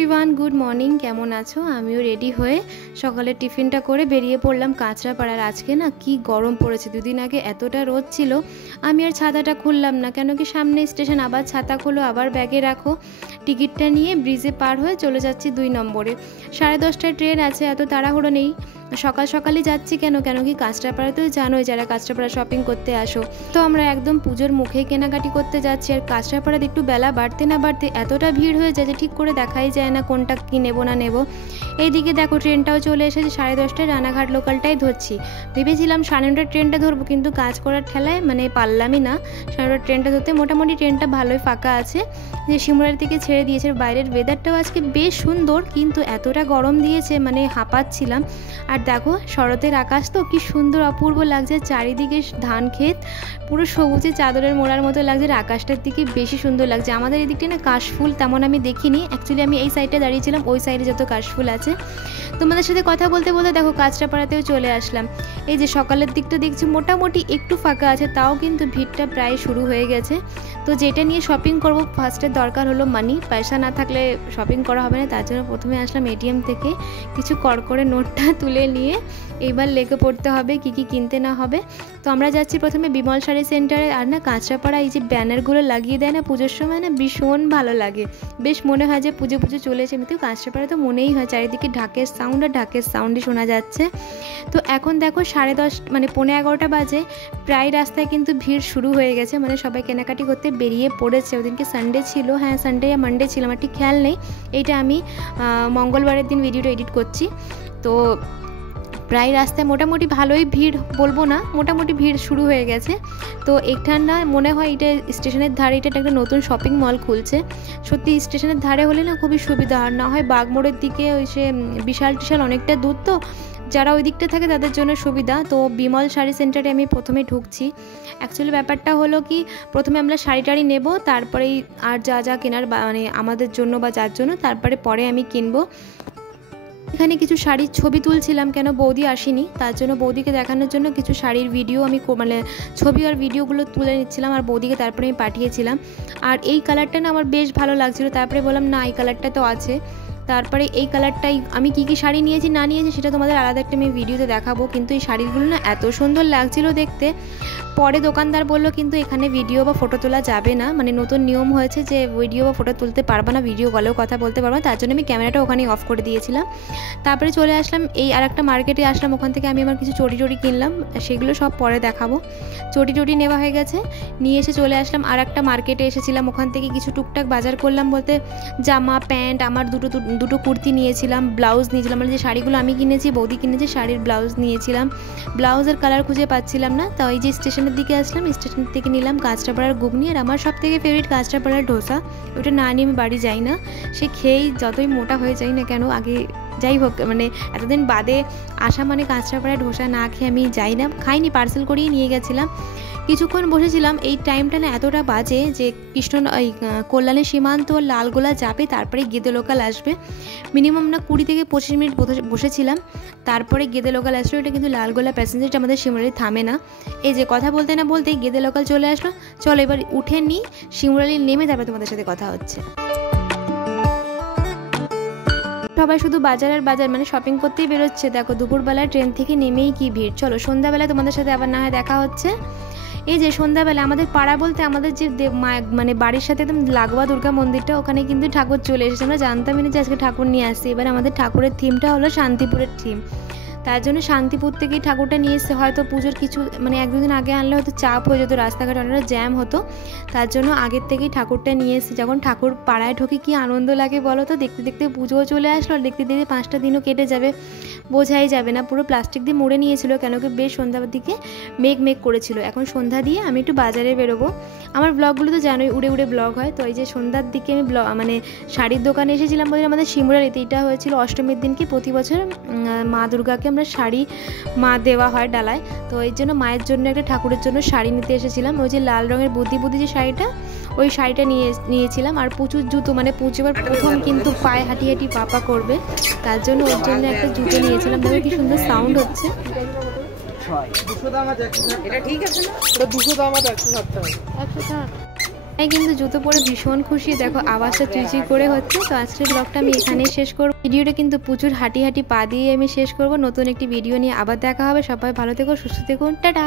Everyone good morning. কেমন আছো? আমিও রেডি হয়ে সকালে টিফিনটা করে বেরিয়ে পড়লাম কাঁচরাপাড়ার। আজকে না কি গরম পড়েছে, দুদিন আগে এতটা রোদ ছিল আমি আর ছাতাটা খুললাম না, কেন কি সামনে স্টেশন, আবার ছাতা খোলো আবার ব্যাগে রাখো। টিকিটটা নিয়ে ব্রিজে পার হয়ে চলে যাচ্ছি 2 নম্বরে। 10:30টায় ট্রেন আছে, এত তাড়াহুড়ো নেই। সকাল সকালই যাচ্ছি কেন কি কাঁচরাপাড়াতেও জানোই যারা কাঁচরাপাড়া শপিং করতে আসো, তো আমরা একদম পুজোর মুখেই কেনাকাটি করতে যাচ্ছি। আর কাঁচরাপাড়াতে একটু বেলা বাড়তে না বাড়তে এতটা ভিড় হয়ে যায় যে ঠিক করে দেখাই যায় না কোনটা কি নেবো না নেবো। এইদিকে দেখো ট্রেনটাও চলে এসেছে, 10:30টায় রানাঘাট লোকালটাই ধরছি। ভেবেছিলাম 9:30টার ট্রেনটা ধরবো, কিন্তু কাজ করার ঠেলায় পারলামই না 9:30টার ট্রেনটা ধরতে। মোটামুটি ট্রেনটা ভালোই ফাঁকা আছে, যে শিমুরার থেকে ছেড়ে দিয়েছে। বাইরের ওয়েদারটাও আজকে বেশ সুন্দর, কিন্তু এতটা গরম দিয়েছে হাঁপাচ্ছিলাম। আর দেখো শরতের আকাশ তো কি সুন্দর অপূর্ব লাগছে, চারিদিকে ধান ক্ষেত পুরো সবুজে চাদরের মোড়ার মতো লাগছে। আর আকাশটার দিকে বেশি সুন্দর লাগছে। আমাদের এদিকটা না কাশফুল তেমন আমি দেখিনি, অ্যাকচুয়ালি আমি এই সাইডে দাঁড়িয়েছিলাম, ওই সাইডে যত কাশফুল আছে। তোমাদের সাথে কথা বলতে বলতে দেখো কাঁচরাপাড়াতেও চলে আসলাম। এই যে সকালের দিকটা দেখছি মোটামুটি একটু ফাঁকা আছে, তাও কিন্তু ভিড়টা প্রায় শুরু হয়ে গেছে। তো যেটা নিয়ে শপিং করব, ফার্স্টে দরকার হলো মানি। পয়সা না থাকলে শপিং করা হবে না, তার জন্য প্রথমে আসলাম এটিএম থেকে কিছু কড়কড়ে নোটটা তুলে নিয়ে এইবার লেগে পড়তে হবে কি কি কিনতে না হবে। তো আমরা যাচ্ছি প্রথমে বিমল শাড়ি সেন্টারে। আর না কাঁচরাপাড়া এই যে ব্যানারগুলো লাগিয়ে দেয় না পুজোর সময়, না ভীষণ ভালো লাগে। বেশ মনে হয় যে পুজো চলে এসে। এমনিতেও কাঁচরাপাড়া তো মনেই হয় চারিদিকে ঢাকের সাউন্ড, আর ঢাকের সাউন্ডই শোনা যাচ্ছে। তো এখন দেখো 10:30 11:15 বাজে, প্রায় রাস্তায় কিন্তু ভিড় শুরু হয়ে গেছে। সবাই কেনাকাটি করতে বেরিয়ে পড়েছে। ওদিনকে সানডে ছিল, হ্যাঁ সানডে বা মানডে ছিল, আমার ঠিক খেয়াল নেই। এইটা আমি মঙ্গলবারের দিন ভিডিওটা এডিট করছি। তো প্রায় রাস্তায় মোটামুটি ভালোই ভিড়, বলবো না, মোটামুটি ভিড় শুরু হয়ে গেছে। তো এখান না মনে হয় এটা স্টেশনের ধারে, এটা একটা নতুন শপিং মল খুলছে। সত্যি স্টেশনের ধারে হলে না খুবই সুবিধা, আর না হয় বাগমোড়ের দিকে ওই সে বিশাল অনেকটা দূর, তো যারা ওই দিকটা থাকে তাদের জন্য সুবিধা। তো বিমল শাড়ি সেন্টারে আমি প্রথমে ঢুকছি। অ্যাকচুয়ালি ব্যাপারটা হলো কি, প্রথমে আমরা শাড়ি নেব, তারপরেই আর যা কেনার আমাদের জন্য বা যার জন্য, তারপরে পরে আমি কিনবো। এখানে কিছু শাড়ির ছবি তুলছিলাম, কেন বৌদি আসেনি, তার জন্য বৌদিকে দেখানোর জন্য কিছু শাড়ির ভিডিও আমি ছবি আর ভিডিওগুলো তুলে নিচ্ছিলাম, আর বৌদিকে তারপরে আমি পাঠিয়েছিলাম। আর এই কালারটা না আমার বেশ ভালো লাগছিল, তারপরে বললাম না এই কালারটা তো আছে। তারপরে এই কালারটাই আমি কি শাড়ি নিয়েছি না নিয়েছি সেটা তোমাদের আলাদা একটা আমি ভিডিওতে দেখাবো। কিন্তু এই শাড়িগুলো না এত সুন্দর লাগছিল দেখতে। পরে দোকানদার বলল কিন্তু এখানে ভিডিও বা ফটো তোলা যাবে না, নতুন নিয়ম হয়েছে যে ভিডিও বা ফটো তুলতে পারবো না, ভিডিও কলেও কথা বলতে পারবো না, তার জন্য আমি ক্যামেরাটা ওখানেই অফ করে দিয়েছিলাম। তারপরে চলে আসলাম এই আর একটা মার্কেটে আসলাম, ওখান থেকে আমি আমার কিছু চটি কিনলাম, সেগুলো সব পরে দেখাবো। চটি নেওয়া হয়ে গেছে, নিয়ে এসে চলে আসলাম আর একটা মার্কেটে এসেছিলাম, ওখান থেকে কিছু টুকটাক বাজার করলাম বলতে জামা প্যান্ট, আমার দুটো কুর্তি নিয়েছিলাম, ব্লাউজ নিয়েছিলাম, যে শাড়িগুলো আমি কিনেছি বৌদি কিনেছে, শাড়ির ব্লাউজ নিয়েছিলাম। ব্লাউজের কালার খুঁজে পাচ্ছিলাম না, তাই যে স্টেশনের দিকে আসলাম, স্টেশন থেকে নিলাম কাঁচরাপাড়ার ঘুগনি। আর আমার সব থেকে ফেভারিট কাঁচরাপাড়ার ডোসা, ওটা না নিয়ে আমি বাড়ি যাই না। সে খেয়েই যতই মোটা হয়ে যাই না কেন, আগে যাই হোক এতদিন বাদে আসা কাঁচরাপাড়ার ডোসা না খেয়ে আমি যাই না, খাইনি, পার্সেল করিয়ে নিয়ে গেছিলাম। কিছুক্ষণ বসেছিলাম, এই টাইমটা না এতটা বাজে যে কল্যাণী সীমান্ত লালগোলা যাবে, তারপরে গেদে লোকাল আসবে। মিনিমাম 20 থেকে 25 মিনিট বসেছিলাম, তারপরে গেদে লোকাল আসলো। এটা কিন্তু লালগোলা প্যাসেঞ্জারটা আমাদের শিমুরালি থামে না। এই যে কথা বলতে না বলতেই গেদে লোকাল চলে আসলো। চলো এবার উঠে নিই, শিমুরালি নেমে তারপরে তোমাদের সাথে কথা হচ্ছে। সবাই শুধু বাজার আর বাজার শপিং করতেই বেরোচ্ছে। দেখো দুপুরবেলায় ট্রেন থেকে নেমেই কি ভিড়। চলো সন্ধ্যাবেলায় তোমাদের সাথে আবার না হয় দেখা হচ্ছে। এই যে সন্ধ্যাবেলা আমাদের পাড়া বলতে আমাদের যে বাড়ির সাথে একদম লাগোয়া দুর্গা মন্দিরটা, ওখানে কিন্তু ঠাকুর চলে এসেছে। আমরা জানতামই না যে আজকে ঠাকুর নিয়ে আসছি। এবার আমাদের ঠাকুরের থিমটা হলো শান্তিপুরের থিম, তার জন্য শান্তিপুর থেকেই ঠাকুরটা নিয়ে এসছে। হয়তো পুজোর কিছু 1-2 দিন আগে আনলে হয়তো চাপ হয়ে যেত, রাস্তাঘাটে অনেকটা জ্যাম হতো, তার জন্য আগের থেকেই ঠাকুরটা নিয়ে এসছে। যখন ঠাকুর পাড়ায় ঢোকে কি আনন্দ লাগে বলো তো, দেখতে দেখতে পুজোও চলে আসলো, আর দেখতে দেখতে 5টা দিনও কেটে যাবে, বোঝাই যাবে না। পুরো প্লাস্টিক দিয়ে মুড়ে নিয়েছিল, কেন কি বেশ সন্ধ্যার দিকে মেঘ করেছিল। এখন সন্ধ্যা দিয়ে আমি একটু বাজারে বেরোবো। আমার ব্লগগুলো তো জানোই উড়ে ব্লগ হয়, তো এই যে সন্ধ্যার দিকে আমি শাড়ির দোকানে এসেছিলাম বলে আমাদের শিমুরালিতে। এটা হয়েছিল অষ্টমীর দিনকে, প্রতি বছর মা দুর্গাকে আমরা শাড়ি দেওয়া হয় ডালায়, তো এই জন্য মায়ের জন্য একটা ঠাকুরের জন্য শাড়ি নিতে এসেছিলাম। ওই যে লাল রঙের বুদ্ধি যে শাড়িটা, ওই শাড়িটা নিয়েছিলাম। আর প্রচুর জুতো, পুজোবার প্রথম কিন্তু পায়ে হাঁটি পাপা করবে, তার জন্য ওর জন্য একটা জুতো নিয়েছিলাম। দেখো কি সুন্দর সাউন্ড হচ্ছে। 200 দাম আছে, এটা ঠিক আছে না? 200 দাম আছে, 160 টাকা। তাই কিন্তু জুতো পরে ভীষণ খুশি, দেখো আওয়াজটা চুইচুই করে হচ্ছে। তো আজকের ব্লগটা আমি এখানেই শেষ করব। ভিডিওটা কিন্তু প্রচুর হাঁটি হাঁটি পা দিয়ে আমি শেষ করব। নতুন একটি ভিডিও নিয়ে আবার দেখা হবে। সবাই ভালো থেকো, সুস্থ থেকো, টাটা।